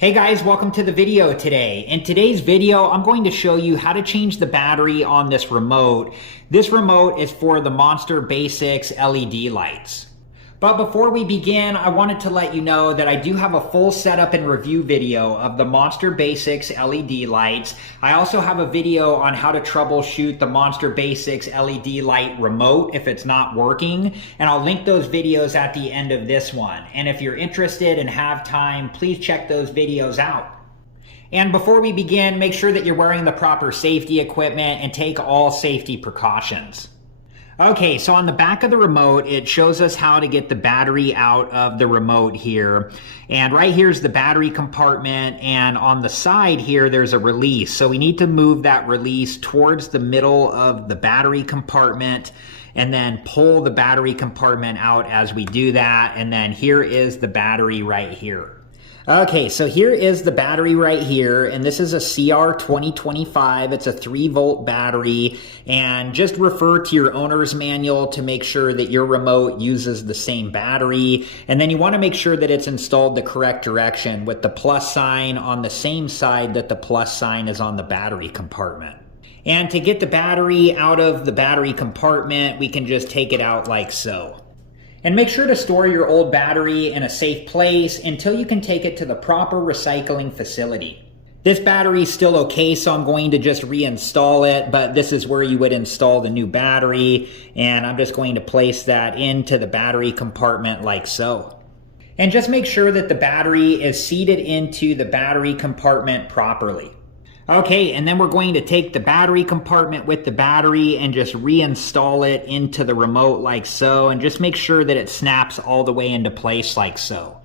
Hey guys, welcome to the video today. In today's video, I'm going to show you how to change the battery on this remote. This remote is for the Monster Basics LED lights. But before we begin, I wanted to let you know that I do have a full setup and review video of the Monster Basics LED lights. I also have a video on how to troubleshoot the Monster Basics LED light remote if it's not working, and I'll link those videos at the end of this one. And if you're interested and have time, please check those videos out. And before we begin, make sure that you're wearing the proper safety equipment and take all safety precautions. Okay, so on the back of the remote, it shows us how to get the battery out of the remote here. And right here's the battery compartment, and on the side here, there's a release. So we need to move that release towards the middle of the battery compartment and then pull the battery compartment out as we do that. And then here is the battery right here. Okay, so here is the battery right here, and this is a CR2025. It's a 3-volt battery, and just refer to your owner's manual to make sure that your remote uses the same battery. And then you want to make sure that it's installed the correct direction with the plus sign on the same side that the plus sign is on the battery compartment. And to get the battery out of the battery compartment, we can just take it out like so. And make sure to store your old battery in a safe place until you can take it to the proper recycling facility. This battery is still okay, so I'm going to just reinstall it, but this is where you would install the new battery, and I'm just going to place that into the battery compartment like so. And just make sure that the battery is seated into the battery compartment properly. Okay, and then we're going to take the battery compartment with the battery and just reinstall it into the remote like so, and just make sure that it snaps all the way into place like so.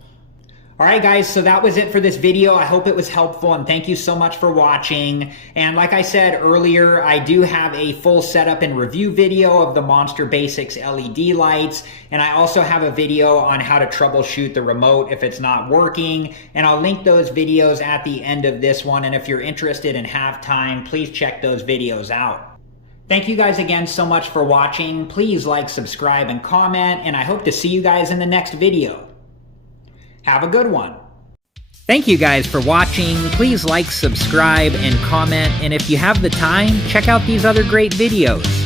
Alright guys, so that was it for this video. I hope it was helpful, and thank you so much for watching. And like I said earlier, I do have a full setup and review video of the Monster Basics LED lights, and I also have a video on how to troubleshoot the remote if it's not working, and I'll link those videos at the end of this one, and if you're interested and have time, please check those videos out. Thank you guys again so much for watching. Please like, subscribe, and comment, and I hope to see you guys in the next video. Have a good one. Thank you guys for watching. Please like, subscribe, and comment. And if you have the time, check out these other great videos.